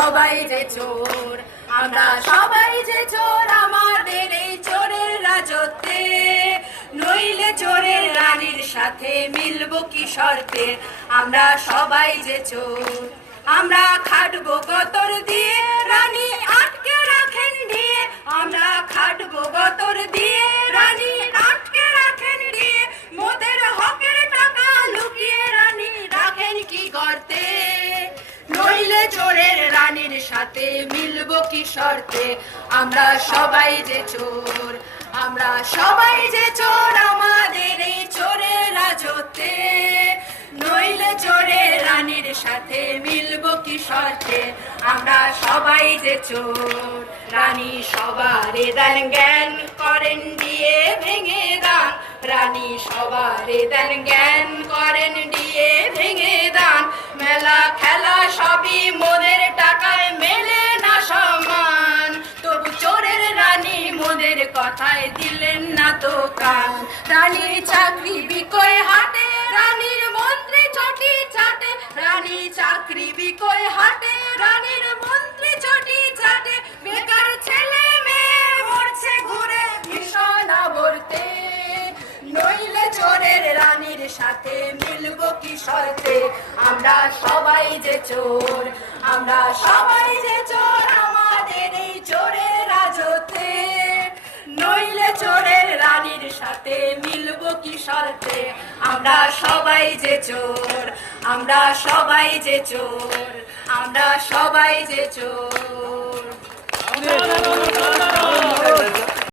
সবাই যে চোর, আমরা সবাই যে চোর আমাদের এই চোরের রাজত্বে। নইলে চোরের রানীর সাথে মিলবো কি শর্তে, আমরা সবাই যে চোর। আমরা খাটবো গতর দিয়ে, রানী আটকে রাখেন দিয়ে। আমরা খাটবো গতর দিয়ে, রানী আটকে রাখেন দিয়ে। মোদের হকের টাকা লুকিয়ে রানী রাখেন কি গর্তে। নইলে চোরের রানীর সাথে মিলবো কি শর্তে, আমরা সবাই যে চোর, আমরা সবাই যে চোর আমাদের এই চোরের রাজত্বে। নইলে চোরের রানীর সাথে মিলবো কি শর্তে, আমরা সবাই যে চোর। রানী সবারে দেন জ্ঞান, করেন দিয়ে ভেঙে দান। রানী সবারে দেন জ্ঞান, করেন দিয়ে ভেঙে দান। মেলা খেলা সবই মোদের টাকায় মেলে না সমান, তবু চোরের রানী মোদের কথায় দিলেন না তো কান। রানীর চাকরি বিকয় হাটে, রানীর মন্ত্রী চটি চাটে। রানী চাকরি বিকয় হাটে, রানীর মন্ত্রী চটি চাটে। বেকার ছেলে মেয়ে মরছে ঘুরে ভীষণ আবর্তে। নইলে চোরের রানীর সাথে মিলবো কি শর্তে, আমরা সবাই যে চোর, আমরা সবাই যে চোর আমাদের এই চোরের রাজত্বে। নইলে চোরের রানীর সাথে মিলবো কি শর্তে, আমরা সবাই যে চোর, আমরা সবাই যে চোর, আমরা সবাই যে চোর।